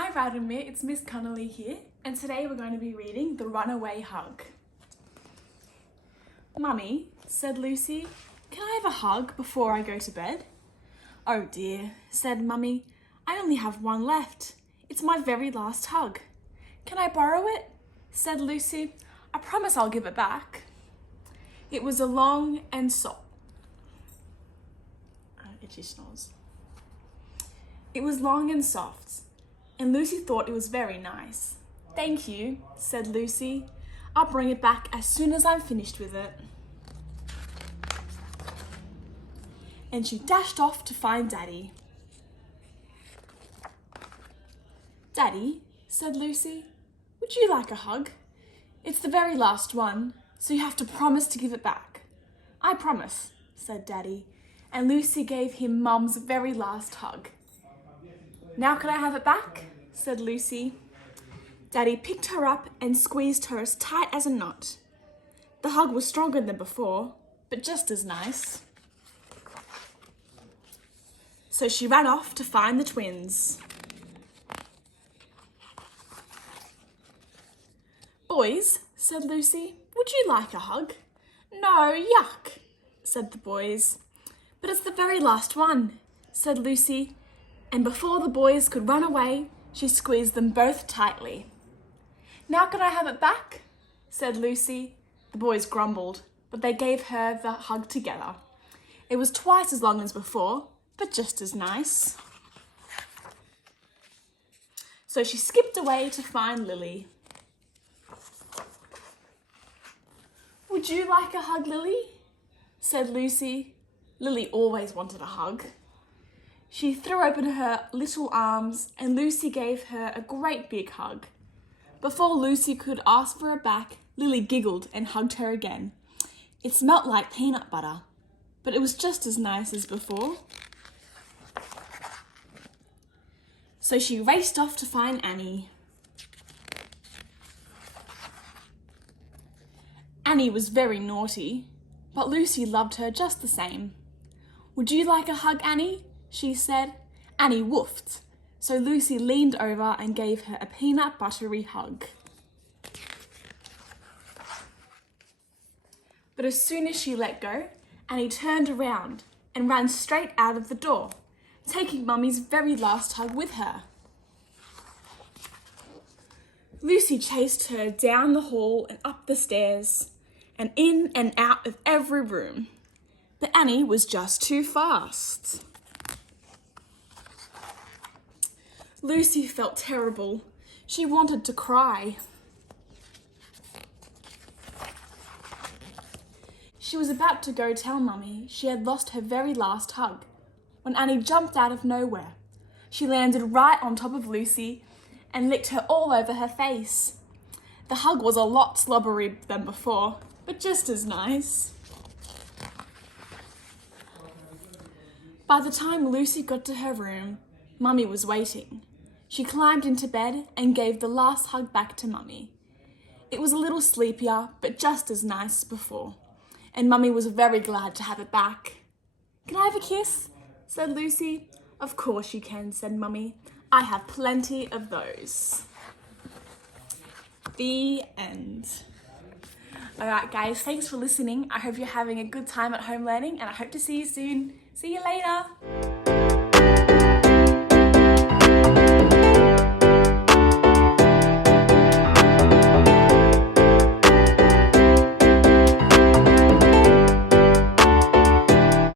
Hi Runaway, it's Miss Connelly here, and today we're going to be reading The Runaway Hug. Mummy, said Lucy, can I have a hug before I go to bed? Oh dear, said Mummy, I only have one left. It's my very last hug. Can I borrow it? Said Lucy. I promise I'll give it back. It was a long and soft. Itchy snores. It was long and soft, and Lucy thought it was very nice. Thank you, said Lucy. I'll bring it back as soon as I'm finished with it. And she dashed off to find Daddy. Daddy, said Lucy, would you like a hug? It's the very last one, so you have to promise to give it back. I promise, said Daddy, and Lucy gave him Mum's very last hug. Now can I have it back? Said Lucy. Daddy picked her up and squeezed her as tight as a knot. The hug was stronger than before, but just as nice. So she ran off to find the twins. Boys, said Lucy, would you like a hug? No, yuck, said the boys. But it's the very last one, said Lucy, and before the boys could run away, she squeezed them both tightly. Now can I have it back? Said Lucy. The boys grumbled, but they gave her the hug together. It was twice as long as before, but just as nice. So she skipped away to find Lily. Would you like a hug, Lily? Said Lucy. Lily always wanted a hug. She threw open her little arms and Lucy gave her a great big hug. Before Lucy could ask for it back, Lily giggled and hugged her again. It smelt like peanut butter, but it was just as nice as before. So she raced off to find Annie. Annie was very naughty, but Lucy loved her just the same. Would you like a hug, Annie? She said. Annie woofed, so Lucy leaned over and gave her a peanut buttery hug. But as soon as she let go, Annie turned around and ran straight out of the door, taking Mummy's very last hug with her. Lucy chased her down the hall and up the stairs, and in and out of every room. But Annie was just too fast. Lucy felt terrible. She wanted to cry. She was about to go tell Mummy she had lost her very last hug when Annie jumped out of nowhere. She landed right on top of Lucy and licked her all over her face. The hug was a lot slobbery than before, but just as nice. By the time Lucy got to her room, Mummy was waiting. She climbed into bed and gave the last hug back to Mummy. It was a little sleepier, but just as nice as before, and Mummy was very glad to have it back. Can I have a kiss? Said Lucy. Of course you can, said Mummy. I have plenty of those. The end. Alright guys, thanks for listening. I hope you're having a good time at home learning and I hope to see you soon. See you later.